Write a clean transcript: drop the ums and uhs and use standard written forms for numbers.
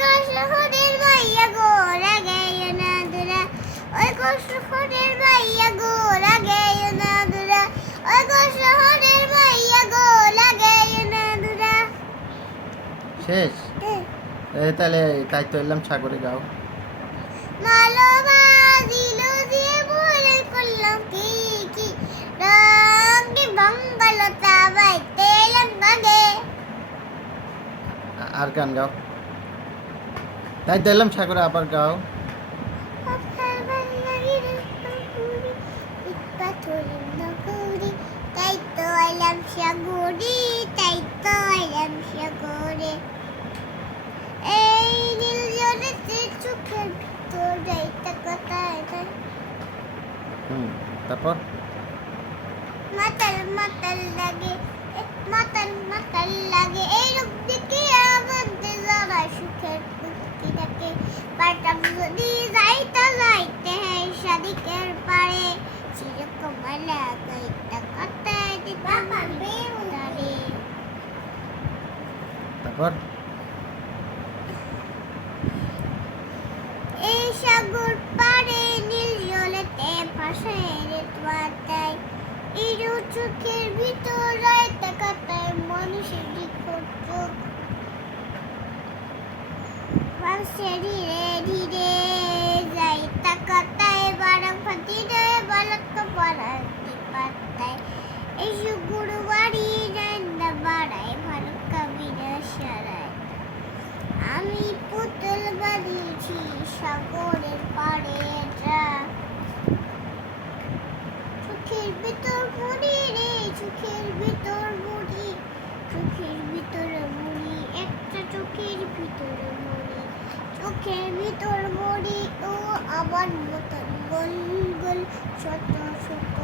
গো শহরের মাইয়া গো লাগাইও না দূরা, ওই গো শহরের মাইয়া গো লাগাইও না দূরা, ওই গো শহরের মাইয়া গো লাগাইও না দূরা। শেষ? তাহলে তাই তো এলাম সাগরে গাও। মালবা দিল দিয়ে বলে করলাম কি কি রঙে বঙ্গলতা বাইতে এলাম বাগে। আর গান গাও। তাই তো এলাম সাগরে, আবার গাও। তাই তো এলাম সাগরে, তাই তো এলাম সাগরে, এই নীল জলেতে চোখের ভিতর যাইতে কোথায় যায়। তারপর মাতাল মাতাল লাগে, মাতাল মাতাল লাগে, এই রূপ দেখে আমাদের যারা সুখের মুক্তিটাকে পারতাম যদি যাইতে যাইতে হ্যাঁ সাদিকের পারে, চিরকমল লাগাইতে কোথায় দিতাম বেউদারে। তারপর এই সাগর পারে নীল জলেতে ভাসায় মাথায়, ইরু চোখের ভিতর রাইতে কাটায় মানুষের নিখোঁজ চোখ, ভাসে ধীরে ধীরে যাইতে কাটায় বারাম ফাটিরে বালক পড়াতে পাতায়, এই সুগুরু বাড়ি রান্না বাড়ায় ভালো কবিরা সারায়, আমি পুতুল বানিয়েছি সাগরের পাড়ে, চোখের ভিতর মুড়ি রে, চোখের ভিতর মুড়ি, চোখের ভিতরে মুড়ি, একটা চোখের ভিতরে মুড়ি, চোখের ভিতর মুড়ি ও আমার মতন গোল গোল ছোট ছোট